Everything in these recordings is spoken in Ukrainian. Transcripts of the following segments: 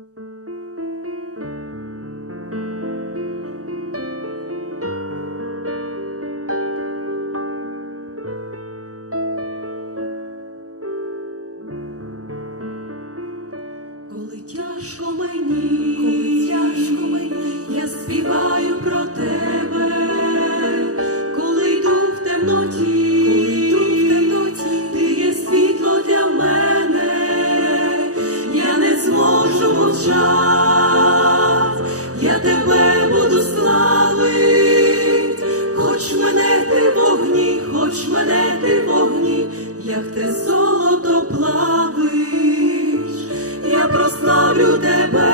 Коли тяжко мені, як те золото плавиш, я прославлю тебе,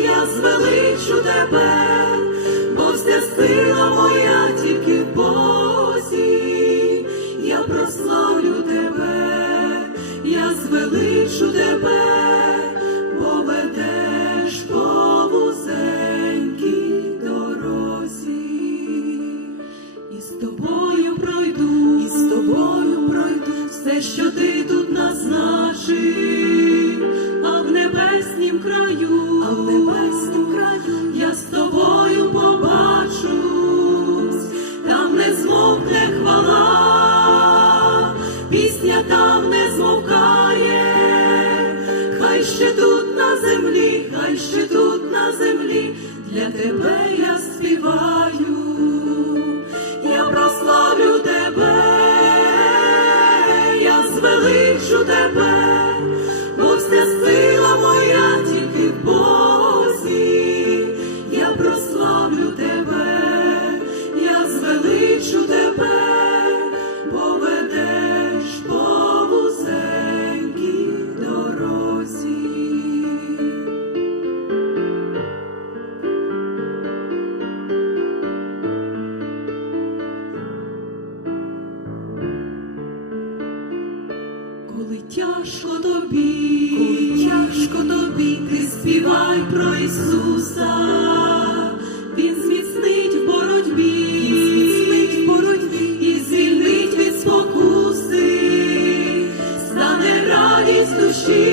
я звеличу тебе, все, що ти тут назначив, а в небеснім краю, а в небеснім краю я з тобою побачусь, там не змовкне хвала, пісня там не змовкає, хай ще тут на землі, хай ще тут на землі, для тебе я співаю, Коли тяжко тобі, коли тяжко тобі, ти співай про Ісуса, Він зміцнить в боротьбі, Він зміцнить в боротьбі і звільнить від спокуси, стане радість душі,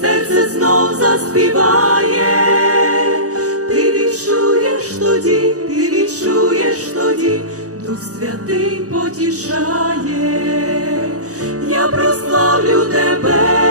серце знов заспіває, ти відчуєш тоді, ти відчуєш тоді, Дух Святий потішає, я прославлю тебе,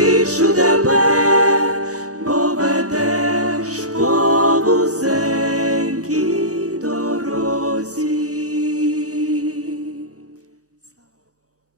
Кличу тебе.